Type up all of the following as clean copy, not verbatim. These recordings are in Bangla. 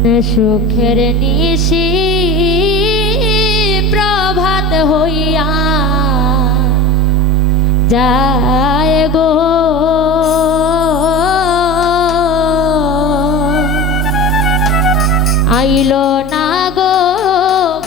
সুখের নিশি প্রভাত হইয়া যায় গো, আইল না গো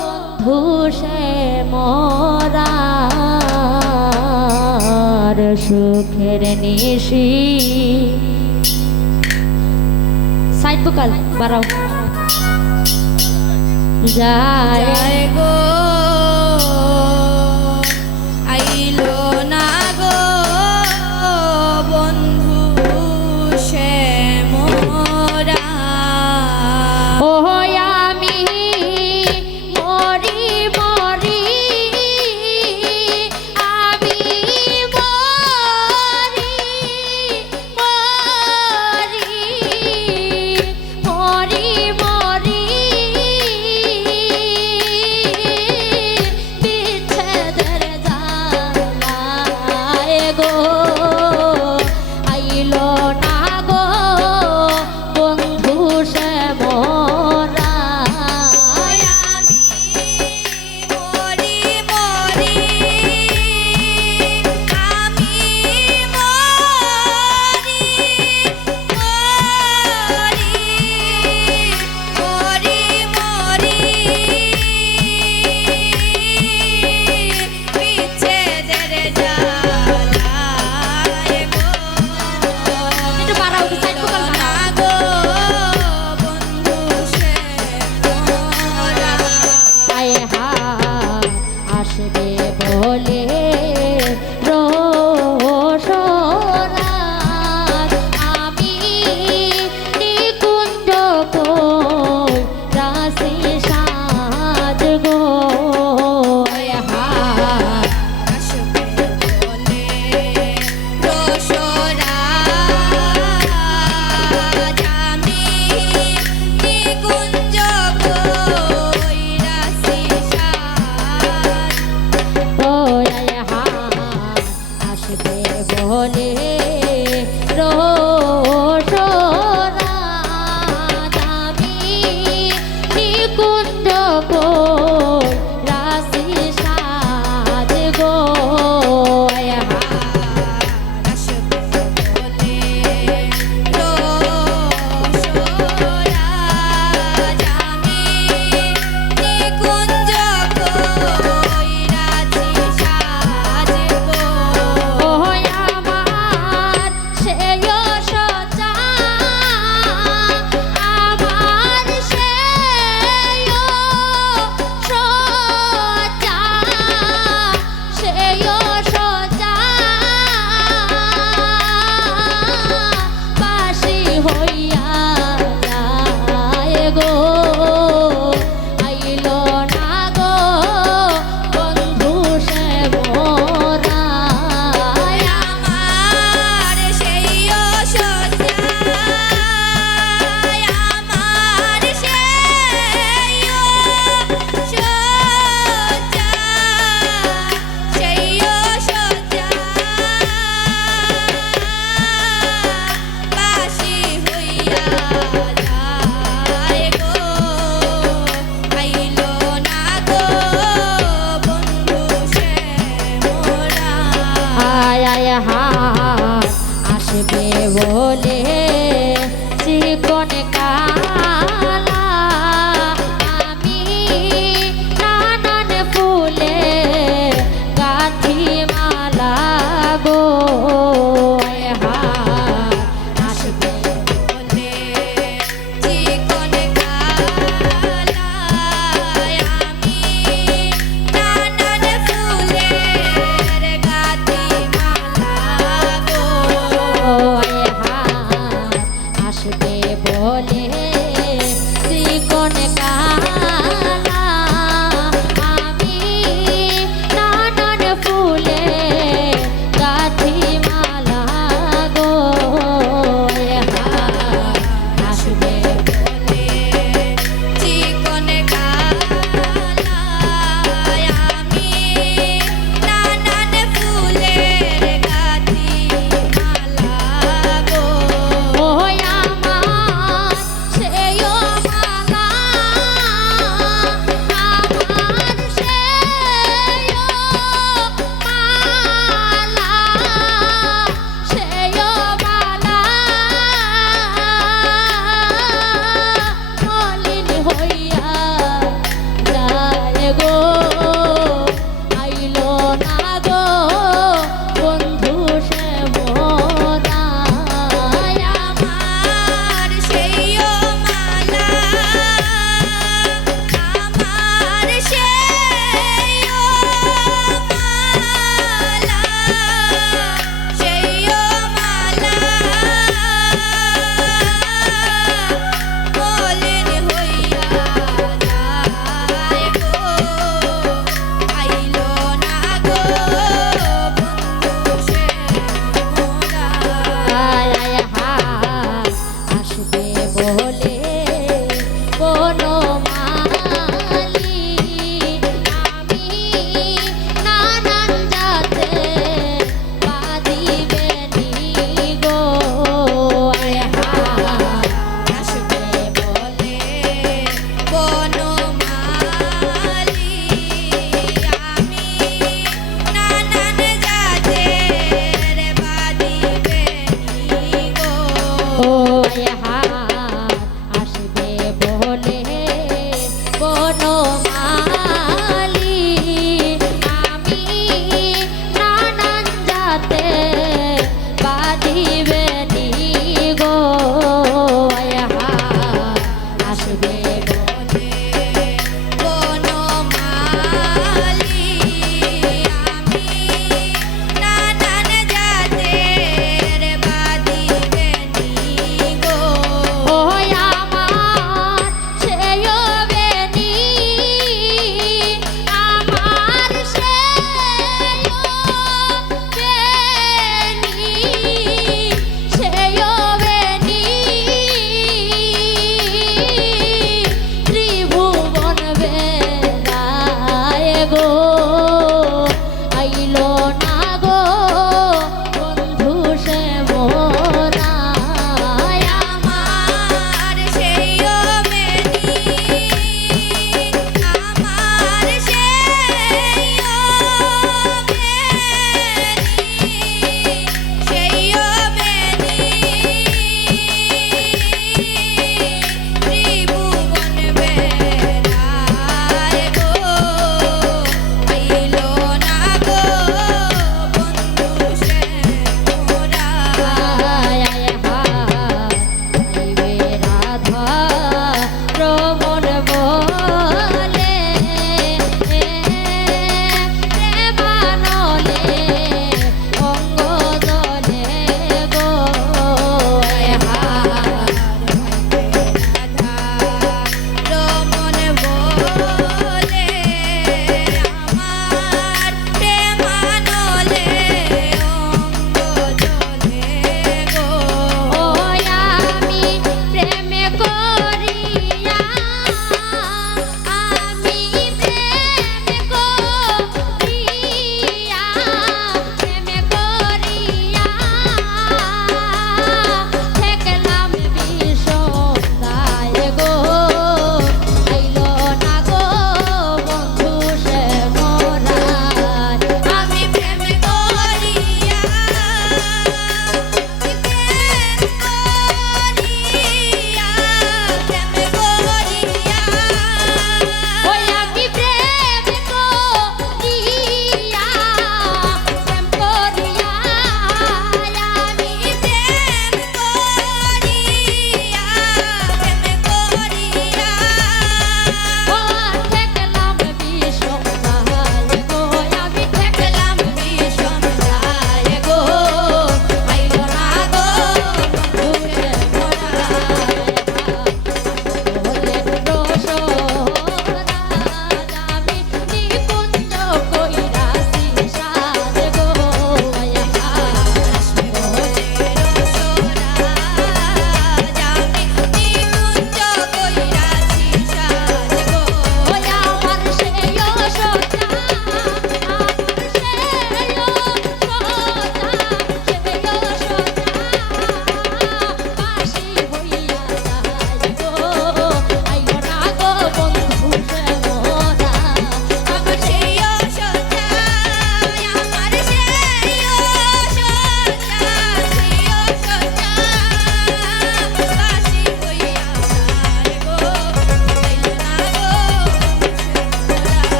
বন্ধু সে মরার সুখের নিশি। সাইড ভোকাল বাড়াও। যায় গো আইলো না গো বন্ধু সে মোরা। ও আমি মরি মরি, আমি মরি মরি মরি বিচ্ছেদের জ্বালায় গো, আইলো না গো বন্ধু সে মোরা। মরি মরি আমি মরি মরি মরি বিচ্ছেদের জ্বালায় গো, একটু বাড়াও, একটু সাইড ভোকাল বাড়াও। না গো বন্ধু সে মোরা। আয় হায় আসবে বলে রোশনাথ, আমি নিকুঞ্জ কই রাশি সাজ গো। আয় হায় আসবে বলে রসরাজ, আমি নিকুঞ্জ কইরাছি সাজ। ও আয় হায় আসবে বলে রোশনাথ, আমি নিকুঞ্জ কই রাশি সাজ গো। আয় হায় আসবে বলে রসরাজ, আমি নিকুঞ্জ কইরাছি সাজ গো। ও আমার সেই সজা, আমার সেই সজা, সেই সজা বাসি হইয়া যায় গো, আইল না গো বন্ধু সে মোরা। আমার সেই সজা, আমার সেই সজা, সেই সজা বাসি হইয়া যায় গো, আইলো না গো বন্ধু সে মোরা। আয় আয় হায় আসবে বলে চিকন কালা, আমি নানান ফুলে গাঁথি মালা গো। আয় হায় আসবে বলে চিকন কালা, আমি নানান ফুলের গাঁথি মালা গো। আয় হায় আসবে বলে চিকন কালা, আমি নানান ফুলে গাঁথি মালা গো। আয় হায় আসবে বলে চিকন কালা, আমি নানান ফুলের গাঁথি মালা গো। ও আমার সেই মালা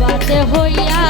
বাতে হইয়া